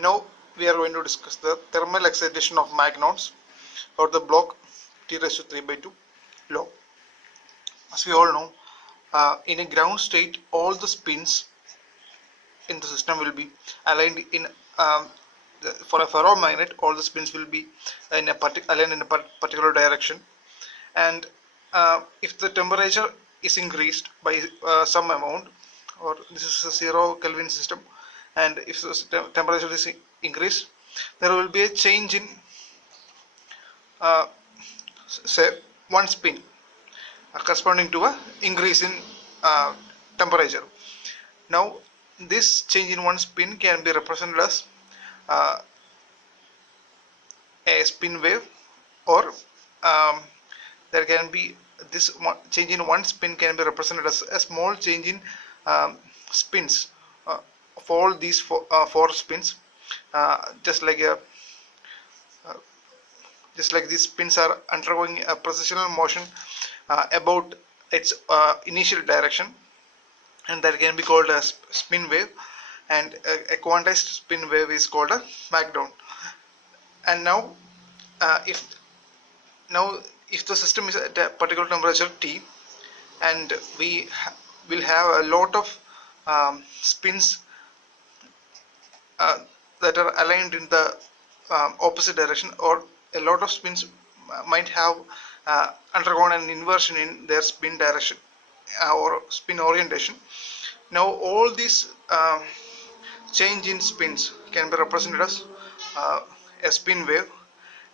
Now we are going to discuss the thermal excitation of MAGNONS or the block T⁻³ law. As we all know, in a ground state, all the spins in the system will be aligned in for a ferromagnet. All the spins will be aligned in a particular direction, and if the temperature is increased by some amount, or this is a 0 Kelvin system, and if the temperature is increased, there will be a change in say one spin corresponding to a increase in temperature. Now this change in one spin can be represented as a spin wave, or there can be this change in one spin can be represented as a small change in spins of all these four spins, just like these spins are undergoing a precessional motion about its initial direction, and that can be called a spin wave, and a quantized spin wave is called a MAGNON. And now if the system is at a particular temperature T, and we will have a lot of spins that are aligned in the opposite direction, or a lot of spins might have undergone an inversion in their spin direction or spin orientation. Now all these change in spins can be represented as a spin wave,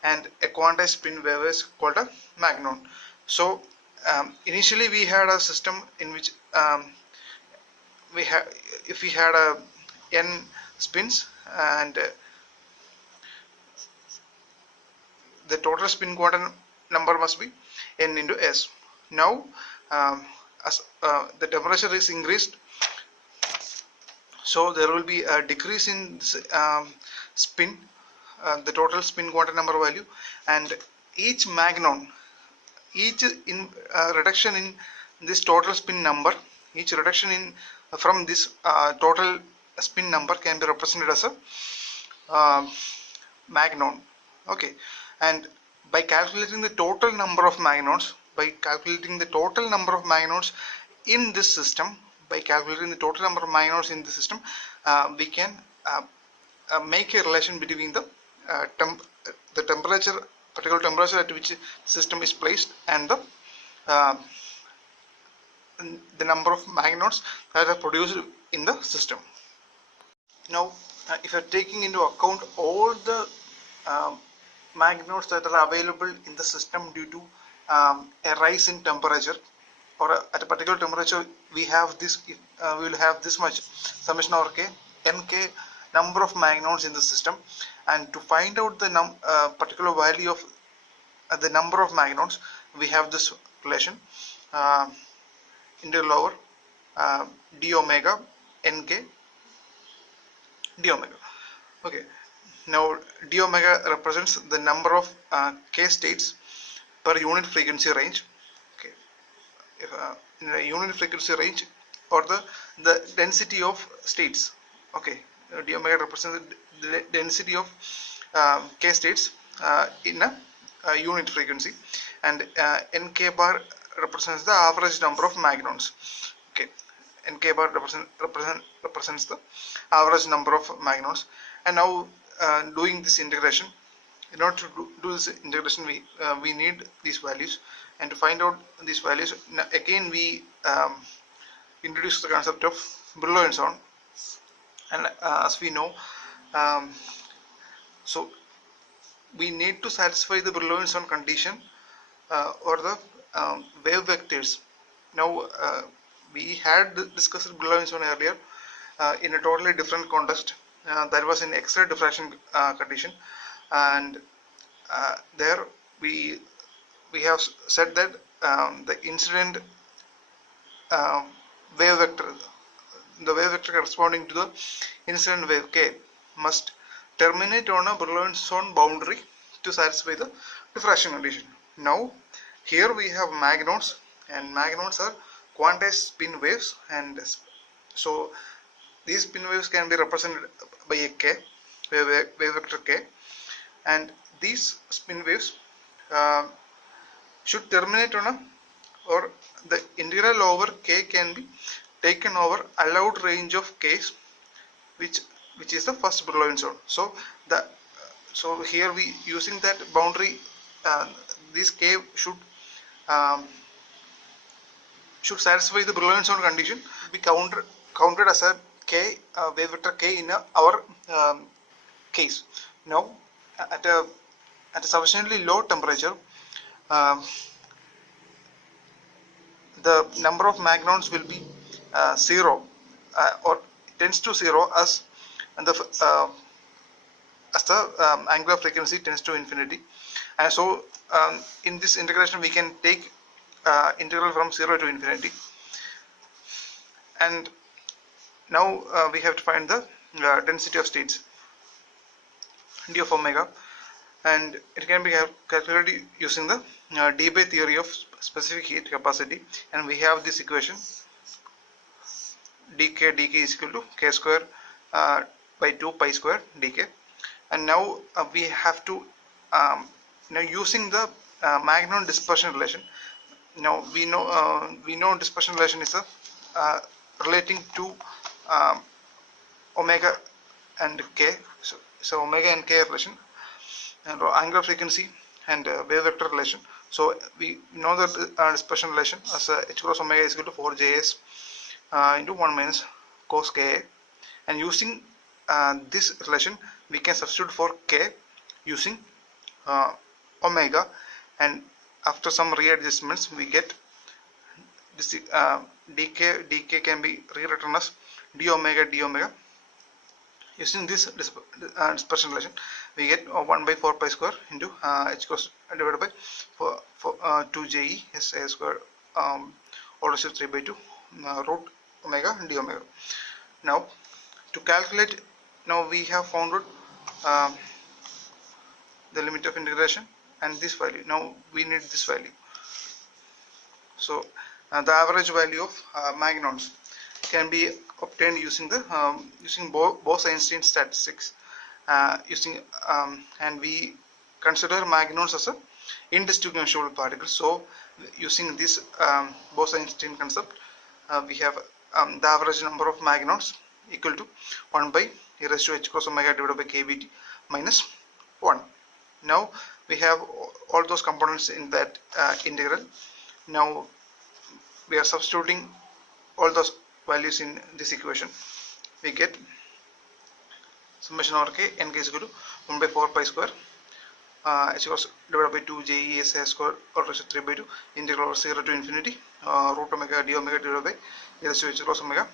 and a quantized spin wave is called a MAGNON. So initially we had a system in which if we had a n spins, and the total spin quantum number must be n into s. Now as the temperature is increased, so there will be a decrease in this, spin, the total spin quantum number value, and each MAGNON, each reduction in this total spin number, each reduction in from this total spin number can be represented as a MAGNON. Okay, and by calculating the total number of MAGNONs, in this system, we can make a relation between the temperature, particular temperature at which the system is placed, and the number of MAGNONs that are produced in the system. Now if you are taking into account all the MAGNONs that are available in the system due to a rise in temperature, or at a particular temperature we have this, we will have this much summation over k, nk number of MAGNONs in the system, and to find out the particular value of the number of MAGNONs, we have this relation integral over d omega nk d omega. Okay, now d omega represents the number of k states per unit frequency range. Okay, if in a unit frequency range, or the density of states. Okay, d omega represents the density of k states in a unit frequency, and nk bar represents the average number of MAGNONs. Okay, nk bar represents the average number of MAGNONs. And now doing this integration, in order to do this integration, we need these values, and to find out these values, again we introduce the concept of Brillouin zone. And as we know, so we need to satisfy the Brillouin zone condition or the wave vectors. Now we had discussed Brillouin zone earlier in a totally different context, that was in X-ray diffraction condition, and there we have said that the incident wave vector, the wave vector corresponding to the incident wave k, must terminate on a Brillouin zone boundary to satisfy the diffraction condition. Now here we have MAGNONs, and MAGNONs are quantized spin waves, and so these spin waves can be represented by a k, wave vector k, and these spin waves should terminate on a, or the integral over k can be taken over allowed range of k's, which is the first Brillouin zone. So here we using that boundary, this k um, should satisfy the Brillouin zone condition, be counted as a k wave vector k in our case. Now at a sufficiently low temperature, the number of magnons will be 0, or tends to 0 as the angular frequency tends to infinity. And so in this integration we can take integral from 0 to infinity. And now we have to find the density of states, d of omega, and it can be calculated using the Debye theory of specific heat capacity, and we have this equation dk is equal to k square by 2 pi square dk. And now we have to now using the Magnon dispersion relation. Now we know dispersion relation is a relating to omega and k, so omega and k relation, and angular frequency and wave vector relation. So we know that dispersion relation as h cross omega is equal to 4js into 1 minus cos ka, and using this relation we can substitute for k using omega, and after some readjustments we get this dk can be rewritten as d omega. Using this dispersion relation we get 1 by 4 pi square into h cross divided by 2je s a square all raised to 3 by 2 root omega d omega. Now to calculate, now we have found out the limit of integration and this value. Now we need this value. So the average value of magnons can be obtained using the using Bose-Einstein statistics, and we consider magnons as a indistinguishable particle. So using this Bose-Einstein concept, we have the average number of magnons equal to 1 by e raised to h cross omega divided by kBt minus 1. Now we have all those components in that integral. Now we are substituting all those values in this equation. We get summation over k, n k is equal to 1 by 4 pi square h cross divided by 2 je s a square all raised to 3 by 2 integral over 0 to infinity root omega d omega divided by e raised to h cross omega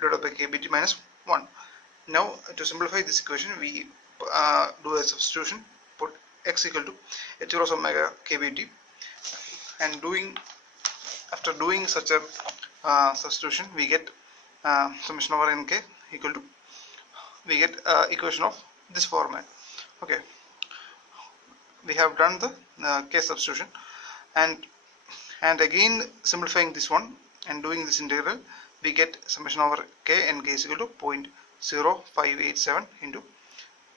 divided by kBt minus 1. Now to simplify this equation we do a substitution, put x equal to h cross omega kBt, and after doing such a substitution we get summation over nk equal to, we get equation of this format. Okay, we have done the k substitution, and again simplifying this one and doing this integral we get summation over k and k is equal to 0.0587 into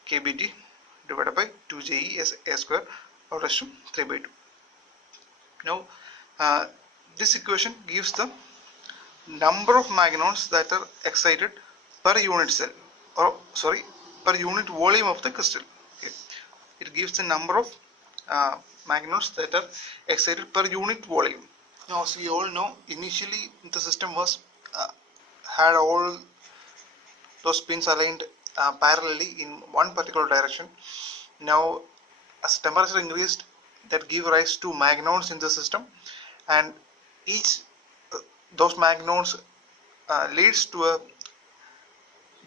kBt divided by 2je s a square all raised to 3 by 2. Now this equation gives the number of magnons that are excited per unit cell, or sorry, per unit volume of the crystal. Okay, it gives the number of magnons that are excited per unit volume. Now as we all know, initially the system was had all those pins aligned parallelly in one particular direction. Now as temperature increased, that give rise to magnons in the system, and each those magnons leads to a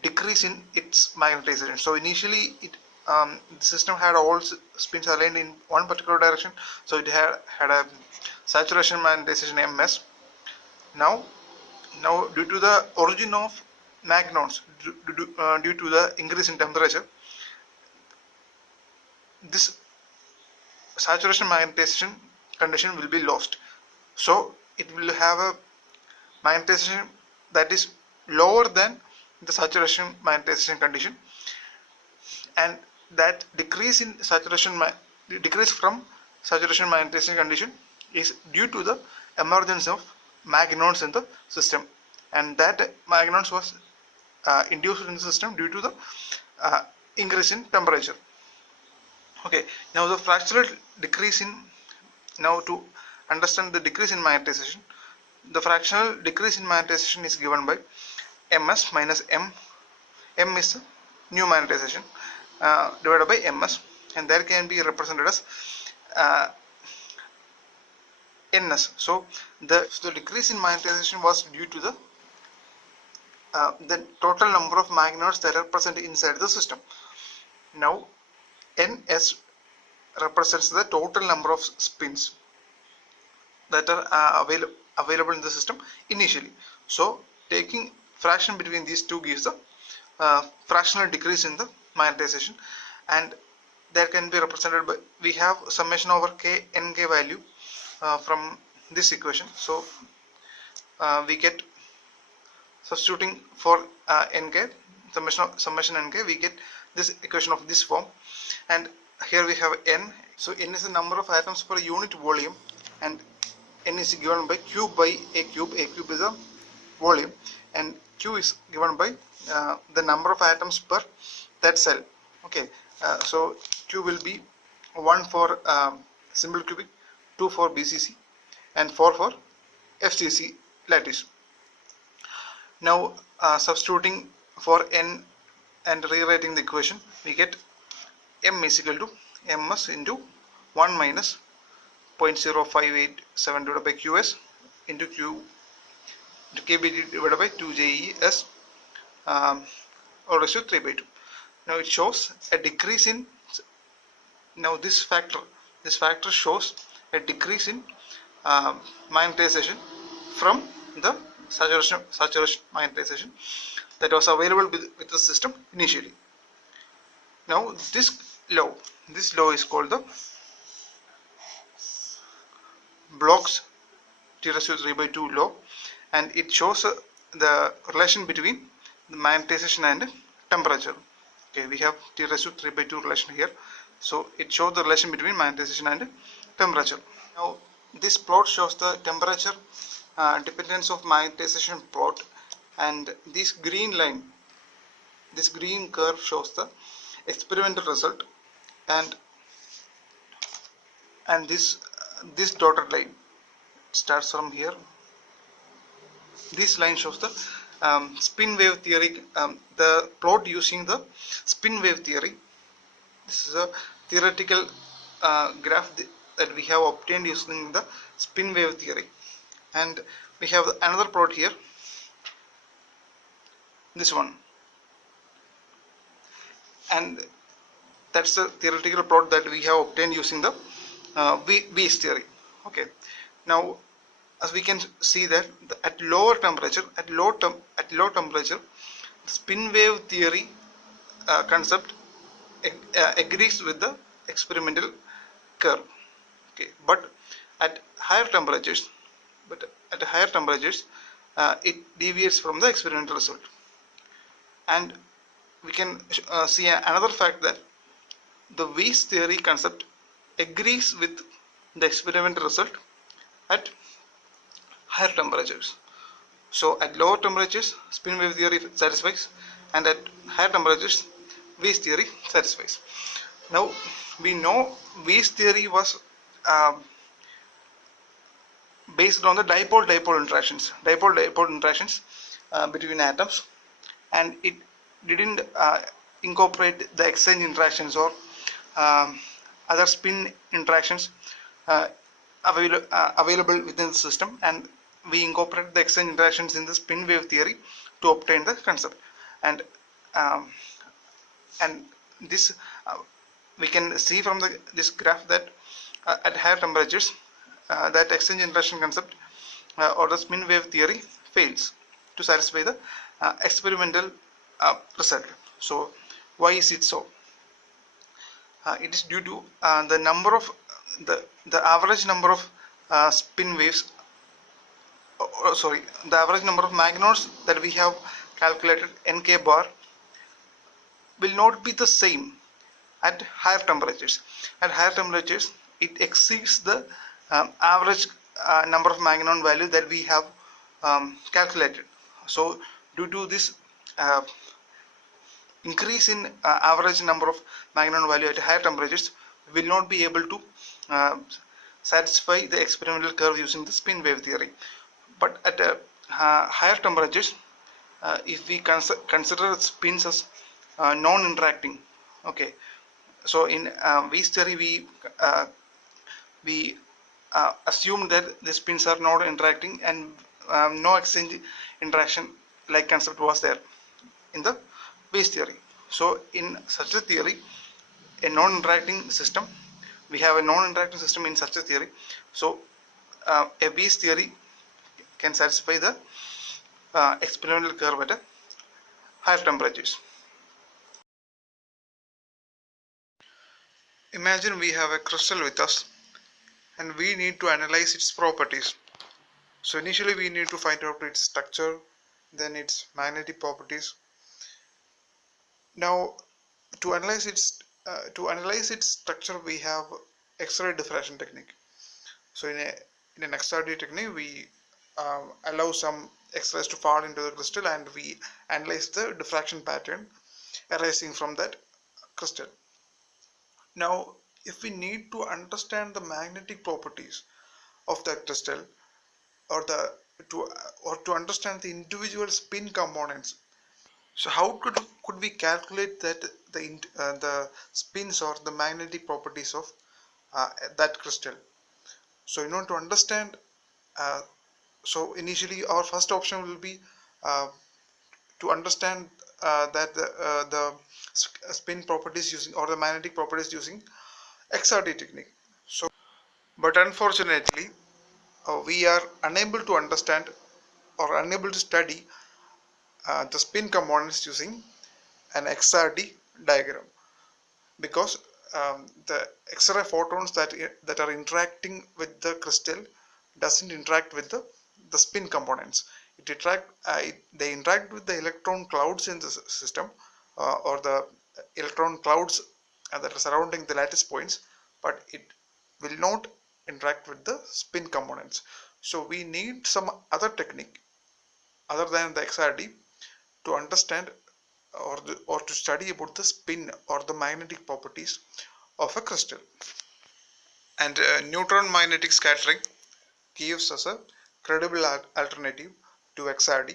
decrease in its magnetization. So initially the system had all spins aligned in one particular direction, so it had a saturation magnetization ms. Now due to the origin of magnons, due to the increase in temperature, this saturation magnetization condition will be lost. So it will have a magnetization that is lower than the saturation magnetization condition, and that decrease from saturation magnetization condition is due to the emergence of MAGNONS in the system, and that MAGNONS was induced in the system due to the increase in temperature. Okay, now the fractional decrease in, now to understand the decrease in magnetization, the fractional decrease in magnetization is given by ms minus m. M is new magnetization divided by ms, and that can be represented as ns. So the decrease in magnetization was due to the total number of magnons that are present inside the system. Now ns represents the total number of spins that are available in the system initially. So taking fraction between these two gives the fractional decrease in the magnetization, and that can be represented by, we have summation over k nk value from this equation. So we get, substituting for nk, summation nk, we get this equation of this form, and here we have n. So n is the number of atoms per unit volume, and n is given by q by a cube. A cube is the volume, and q is given by the number of atoms per that cell. Okay, so q will be 1 for simple cubic, 2 for BCC, and 4 for FCC lattice. Now substituting for n and rewriting the equation, we get m is equal to ms into 1 minus 0.0587 divided by qs into q into kBT divided by 2JES all raised to 3 by 2. Now it shows a decrease in, now this factor shows a decrease in magnetization from the saturation magnetization that was available with the system initially. Now this law is called the Bloch's T raised to 3 by 2 law, and it shows the relation between the magnetization and temperature. Okay, we have T raised to 3 by 2 relation here, so it shows the relation between magnetization and temperature. Now this plot shows the temperature dependence of magnetization plot, and this green line, this green curve shows the experimental result, and this dotted line starts from here. This line shows the spin wave theory, the plot using the spin wave theory. This is a theoretical graph that we have obtained using the spin wave theory, and we have another plot here, this one, and that's the theoretical plot that we have obtained using the Weiss theory. Okay, now as we can see that at low temperature, the spin wave theory concept agrees with the experimental curve. Okay, but at higher temperatures, it deviates from the experimental result. And we can see another fact that the Weiss theory concept agrees with the experimental result at higher temperatures. So at lower temperatures, spin wave theory satisfies, and at higher temperatures, Weiss theory satisfies. Now we know Weiss theory was based on the dipole-dipole interactions between atoms, and it didn't incorporate the exchange interactions or other spin interactions available within the system, and we incorporate the exchange interactions in the spin wave theory to obtain the concept. And this we can see from this graph that at higher temperatures that exchange interaction concept or the spin wave theory fails to satisfy the experimental result. So why is it so? It is due to the number of the average number of spin waves, the average number of magnons that we have calculated, nk bar, will not be the same at higher temperatures. At higher temperatures, it exceeds the average number of magnon value that we have calculated. So due to this increase in average number of magnon value at higher temperatures, we will not be able to satisfy the experimental curve using the spin wave theory. But at higher temperatures, if we consider spins as non-interacting, okay, so in Weis theory we assume that the spins are not interacting, and no exchange interaction like concept was there in the Weis theory. So in such a theory, a non-interacting system, we have a non-interacting system in such a theory. So a Weis theory can satisfy the experimental curve at higher temperatures. Imagine we have a crystal with us and we need to analyze its properties. So initially we need to find out its structure, then its magnetic properties. Now to analyze its structure, we have X-ray diffraction technique. So in an XRD technique, we allow some X-rays to fall into the crystal and we analyze the diffraction pattern arising from that crystal. Now if we need to understand the magnetic properties of that crystal, or to understand the individual spin components, so how could we calculate that the spins or the magnetic properties of that crystal? So in order to understand, so initially our first option will be to understand that the spin properties using, or the magnetic properties using XRD technique. So but unfortunately we are unable to understand or unable to study the spin components using an XRD diagram, because the X-ray photons that are interacting with the crystal doesn't interact with the spin components. They interact with the electron clouds in the system, or the electron clouds that are surrounding the lattice points, but it will not interact with the spin components. So we need some other technique other than the XRD to understand or to study about the spin or the magnetic properties of a crystal. And neutron magnetic scattering gives us a credible alternative to XRD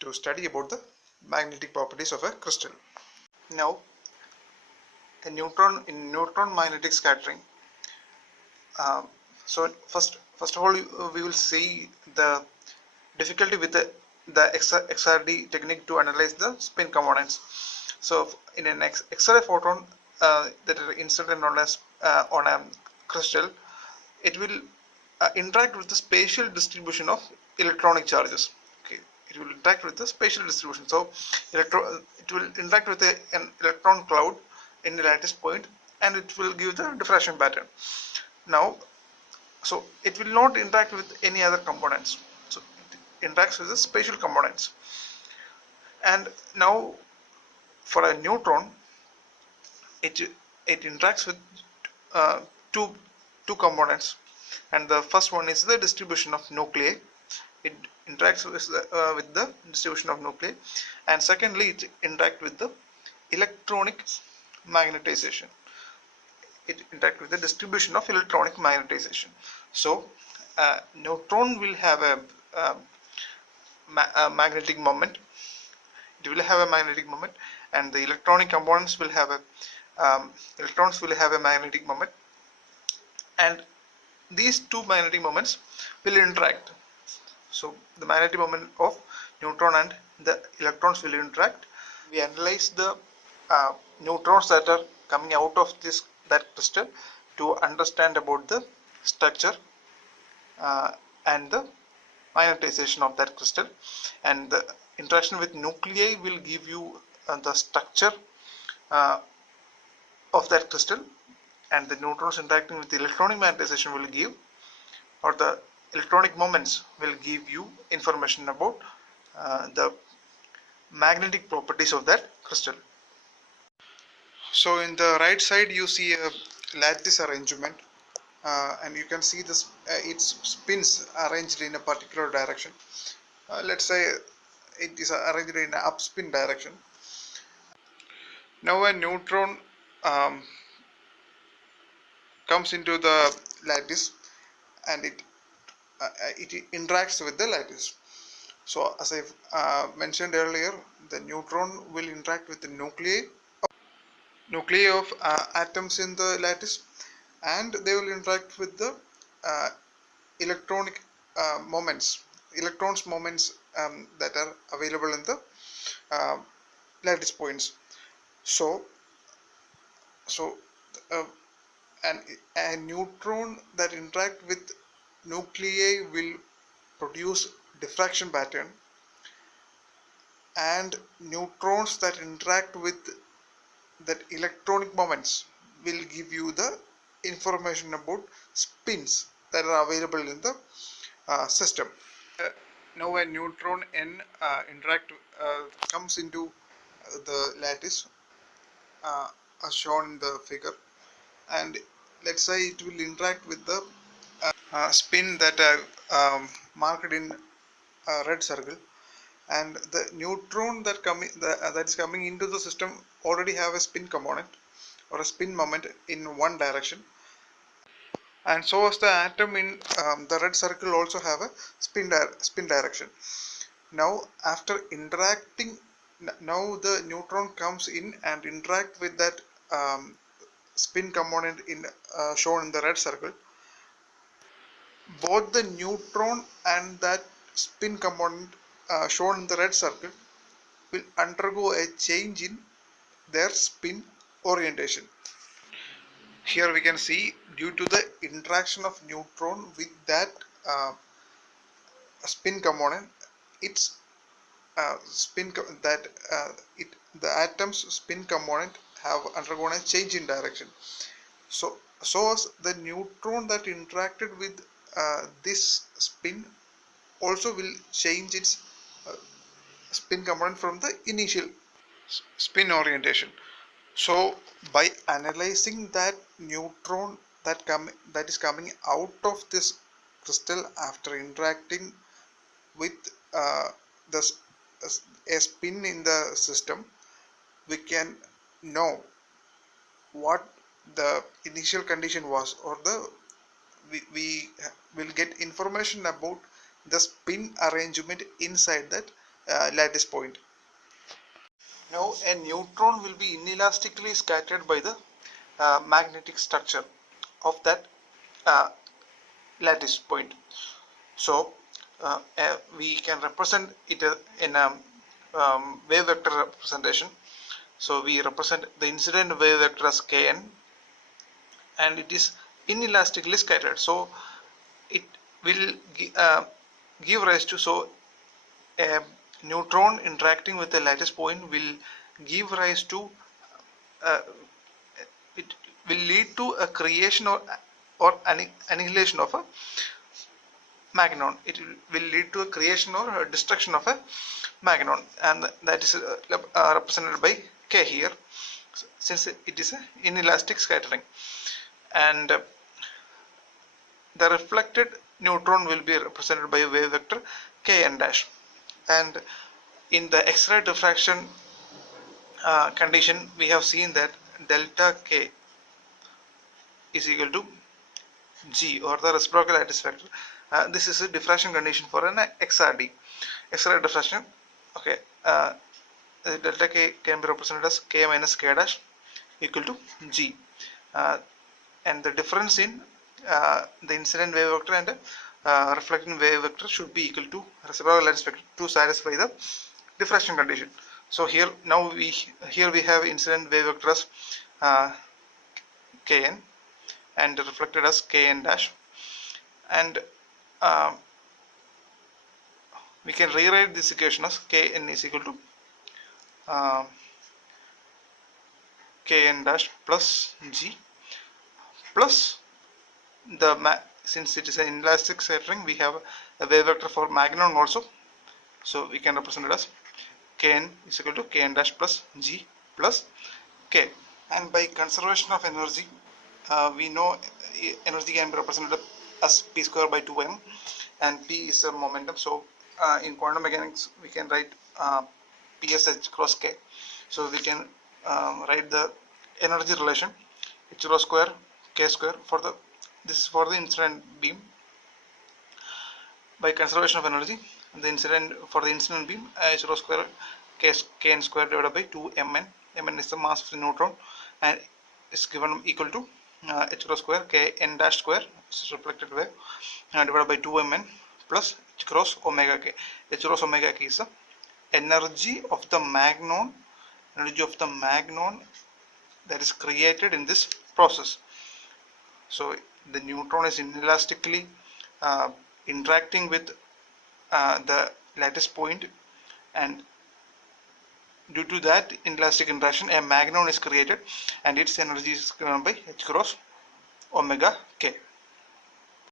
to study about the magnetic properties of a crystal. Now in neutron magnetic scattering, so first of all we will see the difficulty with the XRD technique to analyze the spin components. So in an X-ray photon that are incident on a crystal, it will interact with the spatial distribution of electronic charges. Okay, it will interact with the spatial distribution. So it will interact with an electron cloud in the lattice point, and it will give the diffraction pattern. Now, so it will not interact with any other components. So it interacts with the spatial components. And now for a neutron, it interacts with two components, and the first one is the distribution of nuclei. It interacts with the distribution of nuclei, and secondly it interacts with the electronic magnetization. It interacts with the distribution of electronic magnetization. So neutron will have a magnetic moment. It will have a magnetic moment, and the electronic components will have electrons will have a magnetic moment, and these two magnetic moments will interact. So the magnetic moment of neutron and the electrons will interact. We analyze the neutrons that are coming out of that crystal to understand about the structure and the magnetization of that crystal, and the interaction with nuclei will give you the structure of that crystal, and the neutrons interacting with the electronic magnetization will give, or the electronic moments will give you information about the magnetic properties of that crystal. So in the right side you see a lattice arrangement, and you can see this its spins arranged in a particular direction. Let's say it is arranged in an upspin direction. Now a neutron um, comes into the lattice, and it interacts with the lattice. So as I mentioned earlier, the neutron will interact with the nuclei of atoms in the lattice, and they will interact with the uh, electronic electrons moments that are available in the uh, lattice points. So so uh, an, a neutron that interact with nuclei will produce diffraction pattern, and neutrons that interact with that electronic moments will give you the information about spins that are available in the system. Uh, Now a neutron n comes into the lattice, as shown in the figure, and let's say it will interact with the spin that marked in a red circle, and the neutron that is coming into the system already have a spin component or a spin moment in one direction, and so as the atom in the red circle also have a spin direction. Now after interacting, now the neutron comes in and interact with that spin component in shown in the red circle. Both the neutron and that spin component shown in the red circle will undergo a change in their spin orientation. Here we can see, due to the interaction of neutron with that spin component, its the atom's spin component have undergone a change in direction. So as the neutron that interacted with this spin also will change its spin component from the initial spin orientation. So by analyzing that neutron that is coming out of this crystal after interacting with this a spin in the system, we can know what the initial condition was, or we will get information about the spin arrangement inside that lattice point. Now a neutron will be inelastically scattered by the magnetic structure of that uh, lattice point. So we can represent it in a wave vector representation. So we represent the incident wave vector as kn, and it is inelastically scattered. So it will give rise to, so a neutron interacting with the lattice point will give rise to it will lead to a creation or annihilation of a magnon. It will lead to a creation or a destruction of a magnon, and that is represented by K here, since it is an inelastic scattering. And the reflected neutron will be represented by a wave vector Kn dash. And in the X-ray diffraction condition, we have seen that delta K is equal to G, or the reciprocal lattice vector. This is a diffraction condition for an XRD, X-ray diffraction. Okay, delta K can be represented as K minus K dash equal to G, and the difference in the incident wave vector and reflecting wave vector should be equal to reciprocal lattice vector to satisfy the diffraction condition. So here we have incident wave vector as Kn and reflected as Kn dash, and we can rewrite this equation as Kn is equal to Kn dash plus G plus since it is an inelastic scattering, we have a wave vector for magnon also, so we can represent it as Kn is equal to Kn dash plus G plus K, And by conservation of energy, we know energy can be represented as p square by 2m, and p is a momentum. So in quantum mechanics we can write ps h cross k. So we can write the energy relation h rho square k square for the, this is for the incident beam. By conservation of energy, the incident, for the incident beam, h rho square kn square divided by 2mn. Mn is the mass of the neutron, and is given equal to h rho square kn dash square, this is reflected wave, divided by 2mn plus h cross omega k. H cross omega k is the energy of the magnon, that is created in this process. So the neutron is inelastically interacting with the lattice point, and due to that inelastic interaction a magnon is created, and its energy is given by h cross omega k.